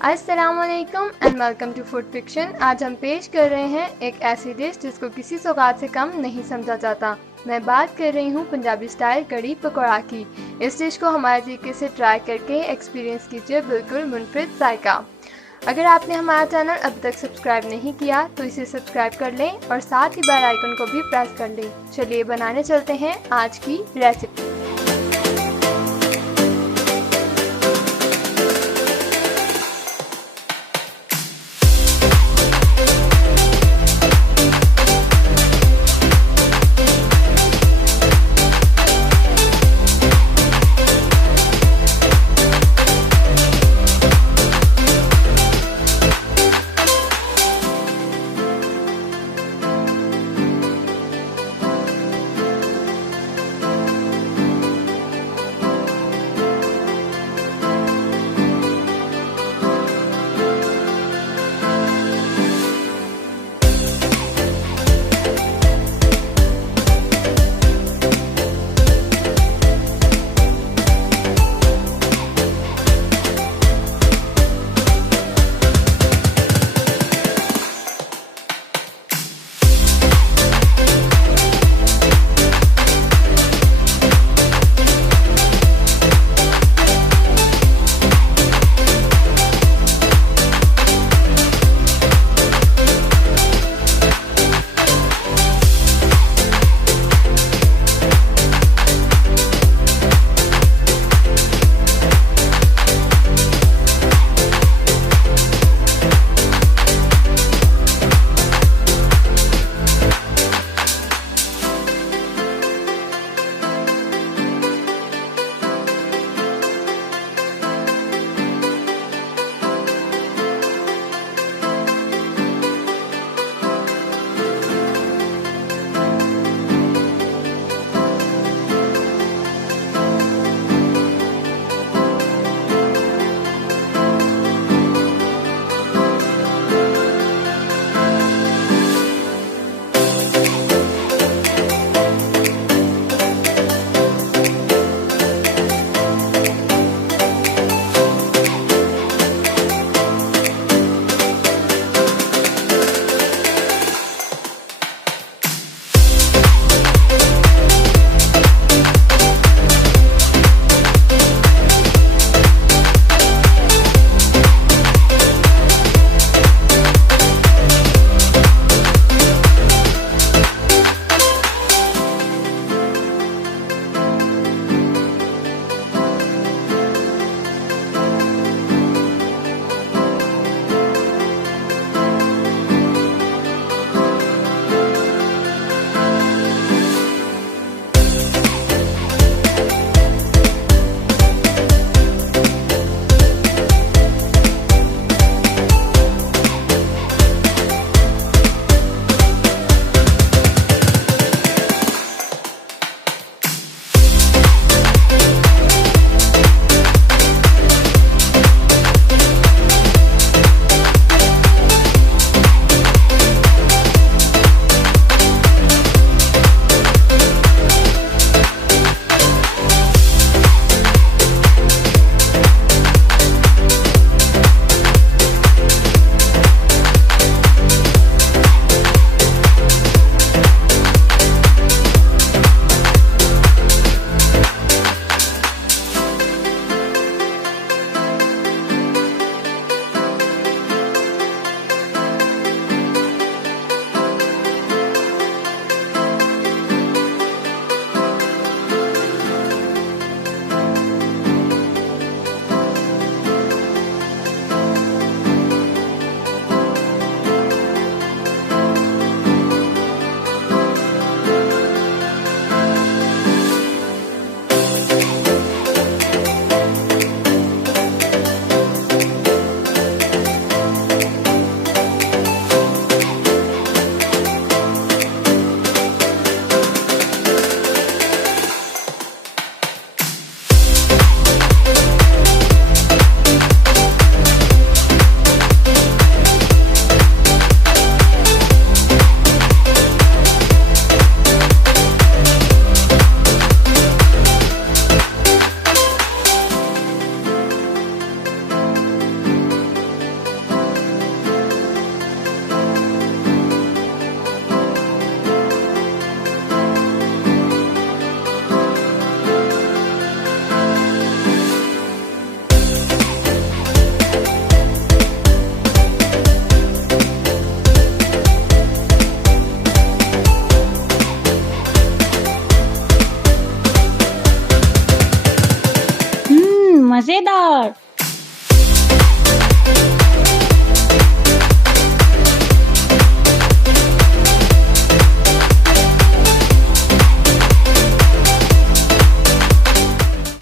अस्सलामुअलैकुम and welcome to Food Fiction. आज हम पेश कर रहे हैं एक ऐसी डिश जिसको किसी सौगात से कम नहीं समझा जाता। मैं बात कर रही हूँ पंजाबी स्टाइल कढ़ी पकौड़ा की। इस डिश को हमारे तरीके से ट्राई करके एक्सपीरियंस कीजिए बिल्कुल मुनफरिद जायका। अगर आपने हमारा चैनल अभी तक सब्सक्राइब नहीं किया तो इसे सब्सक्राइब कर लें और साथ ही बेल आइकन को भी प्रेस कर लें। चलिए बनाने चलते हैं आज की रेसिपी।